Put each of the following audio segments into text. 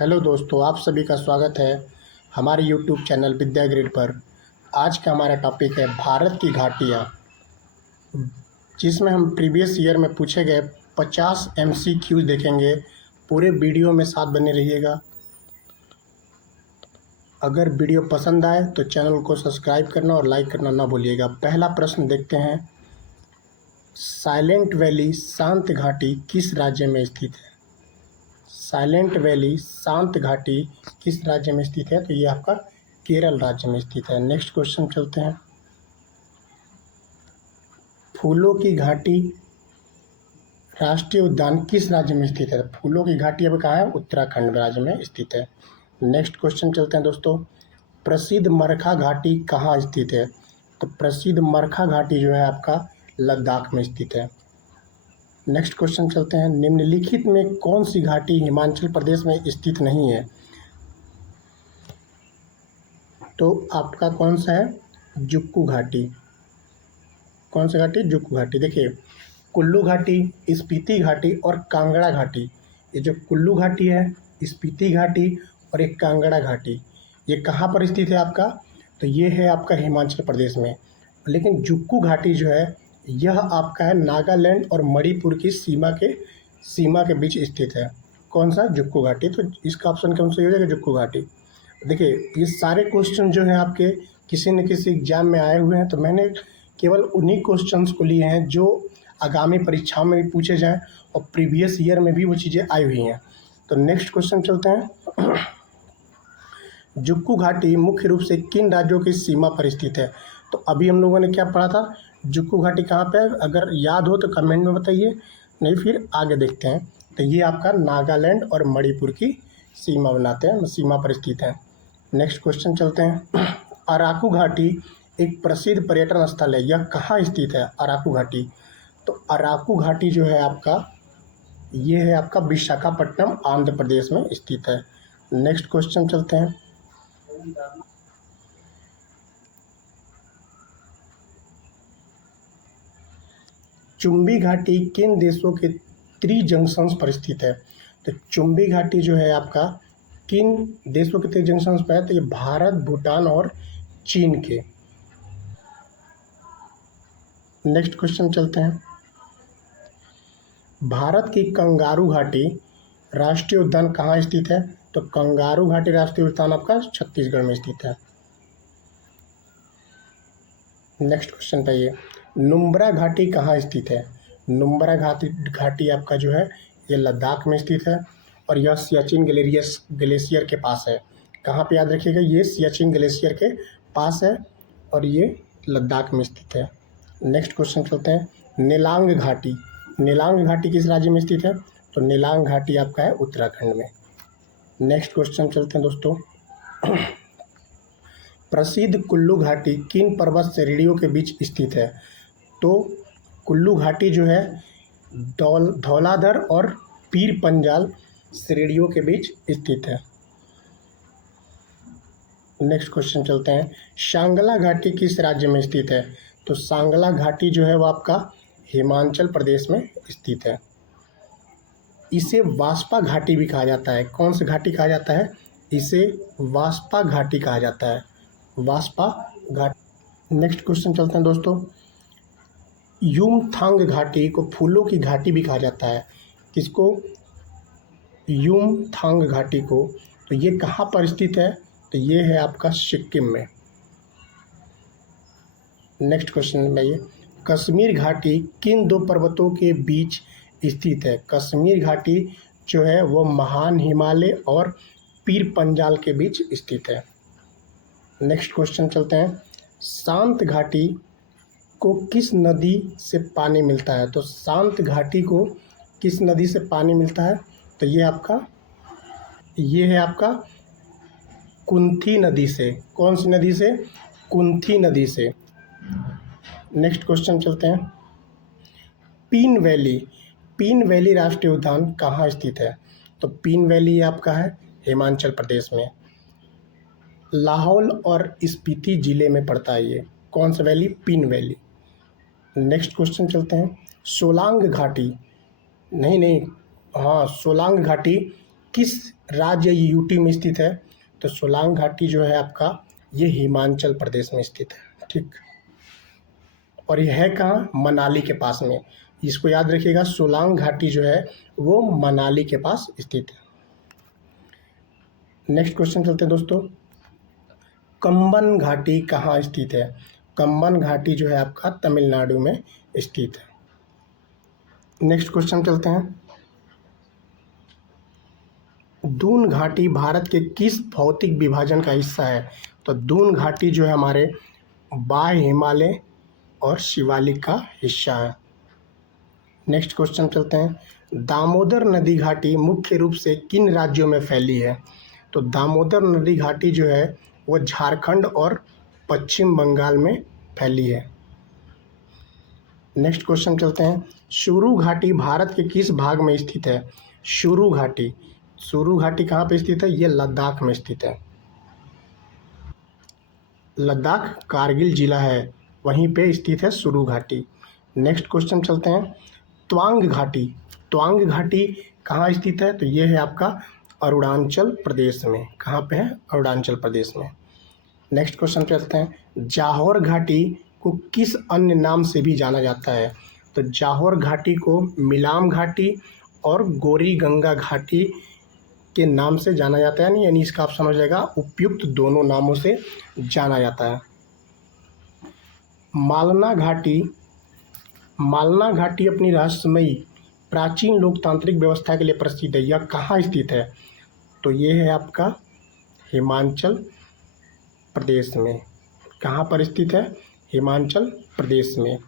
Hello दोस्तों, आप सभी का स्वागत है हमारे यूट्यूब चैनल विद्या ग्रिड पर। आज का हमारा टॉपिक है भारत की घाटियाँ, जिसमें हम प्रीवियस ईयर में पूछे गए 50 MCQ देखेंगे। पूरे वीडियो में साथ बने रहिएगा। अगर वीडियो पसंद आए तो चैनल को सब्सक्राइब करना और लाइक करना ना भूलिएगा। पहला प्रश्न देखते हैं, साइलेंट वैली शांत घाटी किस राज्य में स्थित है? साइलेंट वैली शांत घाटी किस राज्य में स्थित है? तो ये आपका केरल राज्य में स्थित है। नेक्स्ट क्वेश्चन चलते हैं, फूलों की घाटी राष्ट्रीय उद्यान किस राज्य में स्थित है? फूलों की घाटी अब कहाँ है? उत्तराखंड राज्य में स्थित है। नेक्स्ट क्वेश्चन चलते हैं दोस्तों, प्रसिद्ध मरखा घाटी कहाँ स्थित है? तो प्रसिद्ध मरखा घाटी जो है आपका लद्दाख में स्थित है। नेक्स्ट क्वेश्चन चलते हैं, निम्नलिखित में कौन सी घाटी हिमाचल प्रदेश में स्थित नहीं है? तो आपका कौन सा है? जुक्कू घाटी। कौन सी घाटी? जुक्कू घाटी। देखिए, कुल्लू घाटी, स्पीति घाटी और कांगड़ा घाटी, ये जो कुल्लू घाटी है, स्पीति घाटी और एक कांगड़ा घाटी, ये कहाँ पर स्थित है आपका? तो ये है आपका हिमाचल प्रदेश में। लेकिन जुक्कू घाटी जो है यह आपका है नागालैंड और मणिपुर की सीमा के बीच स्थित है। कौन सा? जुक्कू घाटी। तो इसका ऑप्शन कौन सा हो जाएगा? जुक्कू घाटी। देखिए, ये सारे क्वेश्चन जो हैं आपके किसी न किसी एग्जाम में आए हुए हैं, तो मैंने केवल उन्हीं क्वेश्चंस को लिए हैं जो आगामी परीक्षाओं में भी पूछे जाएं और प्रीवियस ईयर में भी वो चीज़ें आई हुई हैं। तो नेक्स्ट क्वेश्चन चलते हैं, जुक्कू घाटी मुख्य रूप से किन राज्यों की सीमा पर स्थित है? तो अभी हम लोगों ने क्या पढ़ा था? जुक्कू घाटी कहाँ पे है? अगर याद हो तो कमेंट में बताइए, नहीं फिर आगे देखते हैं। तो ये आपका नागालैंड और मणिपुर की सीमा बनाते हैं, सीमा पर स्थित है। नेक्स्ट क्वेश्चन चलते हैं, अराकू घाटी एक प्रसिद्ध पर्यटन स्थल है, यह कहाँ स्थित है? अराकू घाटी। तो अराकू घाटी जो है आपका, ये है आपका विशाखापट्टनम आंध्र प्रदेश में स्थित है। नेक्स्ट क्वेश्चन चलते हैं, चुंबी घाटी किन देशों के त्रिजंक्शंस पर स्थित है? तो चुंबी घाटी जो है आपका किन देशों के त्रिजंक्शंस पर है? तो ये भारत, भूटान और चीन के। नेक्स्ट क्वेश्चन चलते हैं, भारत की कंगारू घाटी राष्ट्रीय उद्यान कहाँ स्थित है? तो कंगारू घाटी राष्ट्रीय उद्यान आपका छत्तीसगढ़ में स्थित है। नेक्स्ट क्वेश्चन पे, ये नुब्रा घाटी कहाँ स्थित है? नुब्रा घाटी आपका जो है ये लद्दाख में स्थित है और यह सियाचिन ग्लेशियर के पास है। कहाँ पे? याद रखिएगा, ये सियाचिन ग्लेशियर के पास है और ये लद्दाख में स्थित है। नेक्स्ट क्वेश्चन चलते हैं, नेलांग घाटी। नेलांग घाटी किस राज्य में स्थित है? तो नेलांग घाटी आपका है उत्तराखंड में। नेक्स्ट क्वेश्चन चलते हैं दोस्तों, प्रसिद्ध कुल्लू घाटी किन पर्वत श्रेणियों के बीच स्थित है? तो कुल्लू घाटी जो है धौलाधर और पीर पंजाल श्रेणियों के बीच स्थित है। नेक्स्ट क्वेश्चन चलते हैं, सांगला घाटी किस राज्य में स्थित है? तो सांगला घाटी जो है वो आपका हिमाचल प्रदेश में स्थित है। इसे वास्पा घाटी भी कहा जाता है। कौन सी घाटी कहा जाता है? इसे वास्पा घाटी कहा जाता है, वास्पा घाटी। नेक्स्ट क्वेश्चन चलते हैं दोस्तों, युमथांग घाटी को फूलों की घाटी भी कहा जाता है। किसको? युमथांग घाटी को। तो ये कहाँ पर स्थित है? तो ये है आपका सिक्किम में। नेक्स्ट क्वेश्चन में, ये कश्मीर घाटी किन दो पर्वतों के बीच स्थित है? कश्मीर घाटी जो है वो महान हिमालय और पीर पंजाल के बीच स्थित है। नेक्स्ट क्वेश्चन चलते हैं, शांत घाटी को किस नदी से पानी मिलता है? तो शांत घाटी को किस नदी से पानी मिलता है? तो ये है आपका कुंथी नदी से। कौन सी नदी से? कुंथी नदी से। नेक्स्ट क्वेश्चन चलते हैं, पीन वैली राष्ट्रीय उद्यान कहाँ स्थित है? तो पीन वैली आपका है हिमाचल प्रदेश में, लाहौल और स्पीति जिले में पड़ता है ये। कौन सा वैली? पीन वैली। नेक्स्ट क्वेश्चन चलते हैं, सोलांग घाटी, नहीं, हाँ, सोलांग घाटी किस राज्य यूटी में स्थित है? तो सोलांग घाटी जो है आपका ये हिमाचल प्रदेश में स्थित है, ठीक। और यह है कहाँ? मनाली के पास में। इसको याद रखिएगा, सोलांग घाटी जो है वो मनाली के पास स्थित है। नेक्स्ट क्वेश्चन चलते हैं दोस्तों, कंबन घाटी कहाँ स्थित है? कंबन घाटी जो है आपका तमिलनाडु में स्थित है। नेक्स्ट क्वेश्चन चलते हैं, दून घाटी भारत के किस भौतिक विभाजन का हिस्सा है? तो दून घाटी जो है हमारे बाह्य हिमालय और शिवालिक का हिस्सा है। नेक्स्ट क्वेश्चन चलते हैं, दामोदर नदी घाटी मुख्य रूप से किन राज्यों में फैली है? तो दामोदर नदी घाटी जो है वो झारखंड और पश्चिम बंगाल में फैली है। नेक्स्ट क्वेश्चन चलते हैं, सुरु घाटी भारत के किस भाग में स्थित है? सुरु घाटी कहाँ पे स्थित है? ये लद्दाख में स्थित है। लद्दाख कारगिल जिला है, वहीं पे स्थित है सुरु घाटी। नेक्स्ट क्वेश्चन चलते हैं, त्वांग घाटी कहाँ स्थित है? तो ये है आपका अरुणाचल प्रदेश में। कहाँ पे है? अरुणाचल प्रदेश में। नेक्स्ट क्वेश्चन चलते हैं, जाहौर घाटी को किस अन्य नाम से भी जाना जाता है? तो जाहौर घाटी को मिलाम घाटी और गौरी गंगा घाटी के नाम से जाना जाता है, यानी इसका आप समझ लेगा उपयुक्त दोनों नामों से जाना जाता है। मालना घाटी अपनी रहस्यमयी प्राचीन लोकतांत्रिक व्यवस्था के लिए प्रसिद्ध है। यह कहाँ स्थित है? तो ये है आपका हिमाचल प्रदेश में। कहाँ पर स्थित है? हिमाचल प्रदेश में।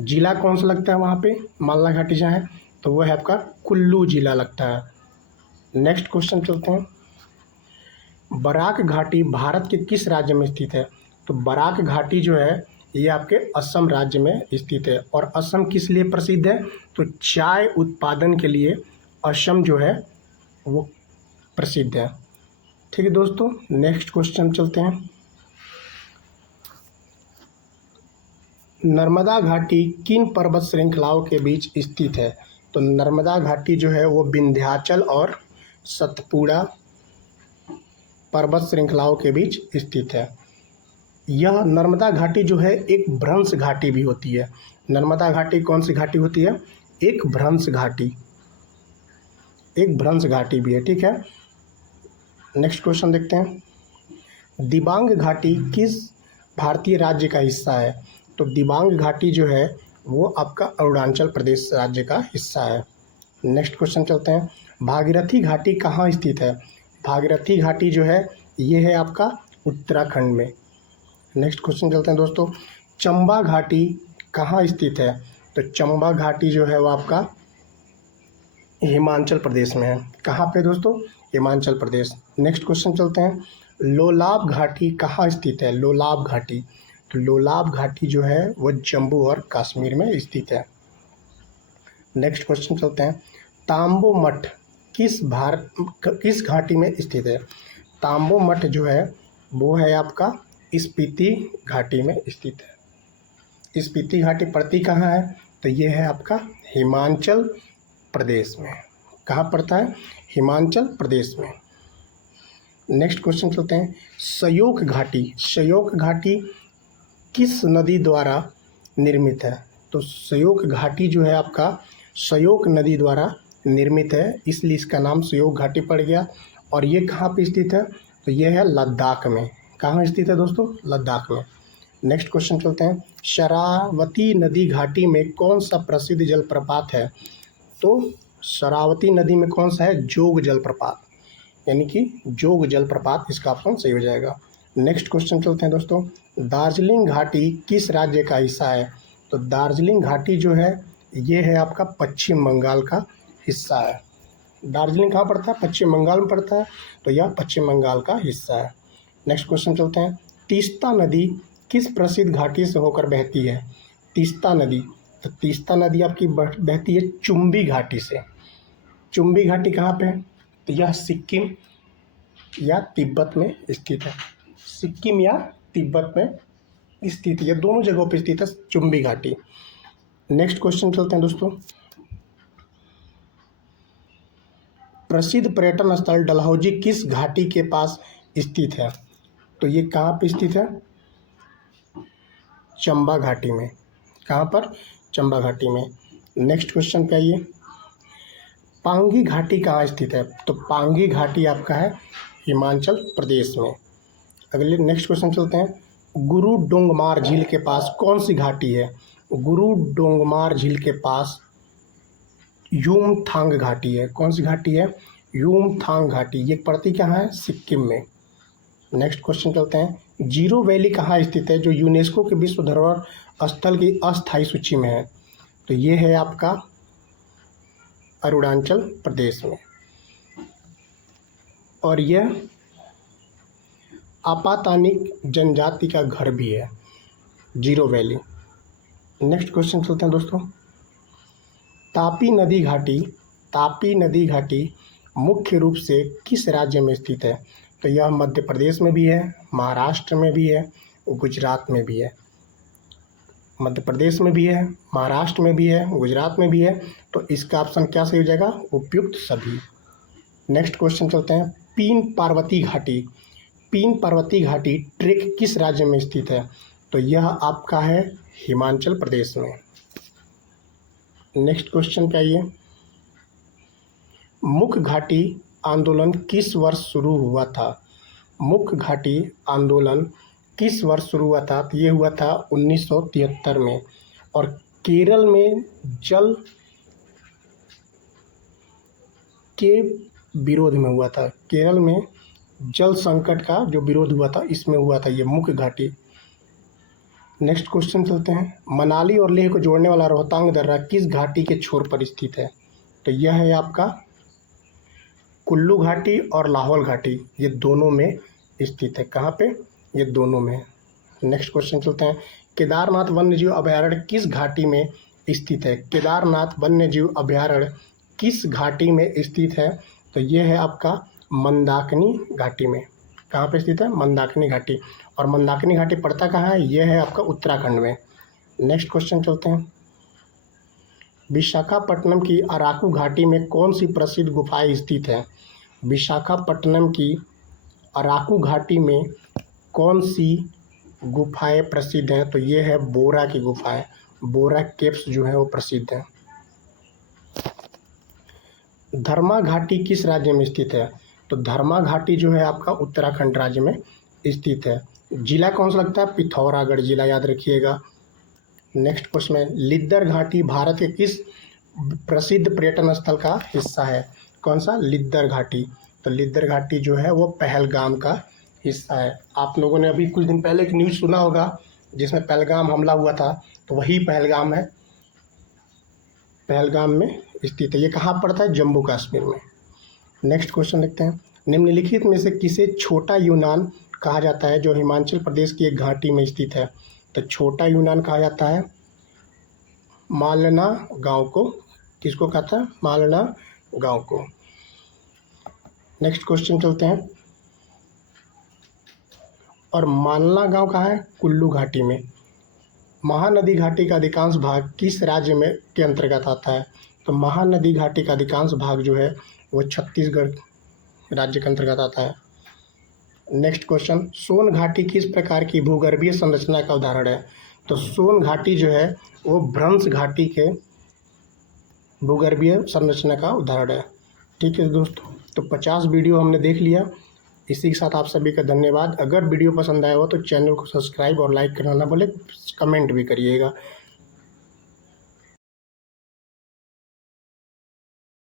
जिला कौन सा लगता है वहाँ पे मालना घाटी जहाँ है? तो वो है आपका कुल्लू जिला लगता है। नेक्स्ट क्वेश्चन चलते हैं, बराक घाटी भारत के किस राज्य में स्थित है? तो बराक घाटी जो है ये आपके असम राज्य में स्थित है। और असम किस लिए प्रसिद्ध है? तो चाय उत्पादन के लिए असम जो है वो प्रसिद्ध है। ठीक है दोस्तों, नेक्स्ट क्वेश्चन चलते हैं, नर्मदा घाटी किन पर्वत श्रृंखलाओं के बीच स्थित है? तो नर्मदा घाटी जो है वो विंध्याचल और सतपुड़ा पर्वत श्रृंखलाओं के बीच स्थित है। यह नर्मदा घाटी जो है एक भ्रंश घाटी भी होती है। नर्मदा घाटी कौन सी घाटी होती है? एक भ्रंश घाटी भी है, ठीक है। नेक्स्ट क्वेश्चन देखते हैं, दिबांग घाटी किस भारतीय राज्य का हिस्सा है? तो दिबांग घाटी जो है वो आपका अरुणाचल प्रदेश राज्य का हिस्सा है। नेक्स्ट क्वेश्चन चलते हैं, भागीरथी घाटी कहाँ स्थित है? भागीरथी घाटी जो है ये है आपका उत्तराखंड में। नेक्स्ट क्वेश्चन चलते हैं दोस्तों, चंबा घाटी कहाँ स्थित है? तो चंबा घाटी जो है वो आपका हिमाचल प्रदेश में है। कहाँ पे दोस्तों? हिमाचल प्रदेश। नेक्स्ट क्वेश्चन चलते हैं, लोलाब घाटी कहाँ स्थित है? लोलाब घाटी, तो लोलाब घाटी जो है वो जम्मू और कश्मीर में स्थित है। नेक्स्ट क्वेश्चन चलते हैं, तांबो मठ किस घाटी में स्थित है? तांबो मठ जो है वो है आपका स्पीति घाटी में स्थित है। स्पीति घाटी पड़ती कहाँ है? तो ये है आपका हिमाचल प्रदेश में। कहाँ पड़ता है? हिमाचल प्रदेश में। नेक्स्ट क्वेश्चन चलते हैं, शयोक घाटी किस नदी द्वारा निर्मित है? तो शयोक घाटी जो है आपका शयोक नदी द्वारा निर्मित है, इसलिए इसका नाम शयोक घाटी पड़ गया। और ये कहाँ पे स्थित है? तो ये है लद्दाख में। कहाँ स्थित है दोस्तों? लद्दाख में। नेक्स्ट क्वेश्चन चलते हैं, शरावती नदी घाटी में कौन सा प्रसिद्ध जलप्रपात है? तो शरावती नदी में कौन सा है? जोग जलप्रपात, यानी कि जोग जलप्रपात इसका ऑप्शन सही हो जाएगा। नेक्स्ट क्वेश्चन चलते हैं दोस्तों, दार्जिलिंग घाटी किस राज्य का हिस्सा है? तो दार्जिलिंग घाटी जो है ये है आपका पश्चिम बंगाल का हिस्सा है। दार्जिलिंग कहाँ पड़ता है? पश्चिम बंगाल में पड़ता है, तो यह पश्चिम बंगाल का हिस्सा है। नेक्स्ट क्वेश्चन चलते हैं, तीस्ता नदी किस प्रसिद्ध घाटी से होकर बहती है? तीस्ता नदी, तो तीस्ता नदी आपकी बहती है चुम्बी घाटी से। चुम्बी घाटी कहाँ पे है? तो यह सिक्किम या तिब्बत में स्थित है। सिक्किम या तिब्बत में स्थित है, दोनों जगहों पर स्थित है चुम्बी घाटी। नेक्स्ट क्वेश्चन चलते हैं दोस्तों, प्रसिद्ध पर्यटन स्थल डलहौजी किस घाटी के पास स्थित है? तो ये कहाँ पे स्थित है? चंबा घाटी में। कहाँ पर? चंबा घाटी में। नेक्स्ट क्वेश्चन पे आइए, पांगी घाटी कहाँ स्थित है? तो पांगी घाटी आपका है हिमाचल प्रदेश में। अगले नेक्स्ट क्वेश्चन चलते हैं, गुरु डोंगमार झील के पास कौन सी घाटी है? गुरु डोंगमार झील के पास युमथांग घाटी है। कौन सी घाटी है? युमथांग घाटी। ये पड़ती कहाँ है? सिक्किम में। नेक्स्ट क्वेश्चन चलते हैं, जीरो वैली कहाँ स्थित है जो यूनेस्को के विश्व धरोहर स्थल की अस्थायी सूची में है? तो ये है आपका अरुणाचल प्रदेश में, और यह आपातानिक जनजाति का घर भी है, जीरो वैली। नेक्स्ट क्वेश्चन चलते हैं दोस्तों, तापी नदी घाटी मुख्य रूप से किस राज्य में स्थित है? तो यह मध्य प्रदेश में भी है, महाराष्ट्र में भी है, गुजरात में भी है। मध्य प्रदेश में भी है, महाराष्ट्र में भी है, गुजरात में भी है। तो इसका ऑप्शन क्या सही हो जाएगा? उपयुक्त सभी। नेक्स्ट क्वेश्चन चलते हैं, पीन पार्वती घाटी ट्रेक किस राज्य में स्थित है? तो यह आपका है हिमाचल प्रदेश में। नेक्स्ट क्वेश्चन पे आइए, मुख्य घाटी आंदोलन किस वर्ष शुरू हुआ था? मुख्य घाटी आंदोलन किस वर्ष शुरू हुआ था? तो ये हुआ था 1973 में, और केरल में जल के विरोध में हुआ था। केरल में जल संकट का जो विरोध हुआ था, इसमें हुआ था ये मुख्य घाटी। नेक्स्ट क्वेश्चन चलते हैं, मनाली और लेह को जोड़ने वाला रोहतांग दर्रा किस घाटी के छोर पर स्थित है? तो यह है आपका कुल्लू घाटी और लाहौल घाटी, ये दोनों में स्थित है। कहाँ पे? ये दोनों में। नेक्स्ट क्वेश्चन चलते हैं, केदारनाथ वन्यजीव अभयारण्य किस घाटी में स्थित है? केदारनाथ वन्यजीव अभयारण्य किस घाटी में स्थित है? तो ये है आपका मंदाकिनी घाटी में। कहाँ पे स्थित है? मंदाकिनी घाटी। और मंदाकिनी घाटी पड़ता कहाँ है? यह है आपका उत्तराखंड में। नेक्स्ट क्वेश्चन चलते हैं, विशाखापट्टनम की अराकू घाटी में कौन सी प्रसिद्ध गुफाएं स्थित है? विशाखापट्टनम की अराकू घाटी में कौन सी गुफाएं प्रसिद्ध हैं? तो ये है बोरा की गुफाएं, बोरा केव्स जो है वो प्रसिद्ध हैं। धर्मा घाटी किस राज्य में स्थित है? तो धर्मा घाटी जो है आपका उत्तराखंड राज्य में स्थित है। जिला कौन सा लगता है? पिथौरागढ़ जिला, याद रखिएगा। नेक्स्ट क्वेश्चन है, लिद्दर घाटी भारत के किस प्रसिद्ध पर्यटन स्थल का हिस्सा है? कौन सा? लिद्दर घाटी। तो लिद्दर घाटी जो है वो पहलगाम का हिस्सा है। आप लोगों ने अभी कुछ दिन पहले एक न्यूज़ सुना होगा जिसमें पहलगाम हमला हुआ था, तो वही पहलगाम है, पहलगाम में स्थित है। ये कहाँ पड़ता है? जम्मू कश्मीर में। नेक्स्ट क्वेश्चन देखते हैं, निम्नलिखित में से किसे छोटा यूनान कहा जाता है जो हिमाचल प्रदेश की एक घाटी में स्थित है? तो छोटा यूनान कहा जाता है मालना गांव को। किसको कहता है? मालना गांव को। नेक्स्ट क्वेश्चन चलते हैं, और मालना गांव कहाँ है? कुल्लू घाटी में। महानदी घाटी का अधिकांश भाग किस राज्य में के अंतर्गत आता है? तो महानदी घाटी का अधिकांश भाग जो है वो छत्तीसगढ़ राज्य के अंतर्गत आता है। नेक्स्ट क्वेश्चन, सोन घाटी किस प्रकार की भूगर्भीय संरचना का उदाहरण है? तो सोन घाटी जो है वो भ्रंश घाटी के भूगर्भीय संरचना का उदाहरण है। ठीक है दोस्तों, तो 50 वीडियो हमने देख लिया। इसी के साथ आप सभी का धन्यवाद। अगर वीडियो पसंद आया हो तो चैनल को सब्सक्राइब और लाइक करना ना भूलें, कमेंट भी करिएगा।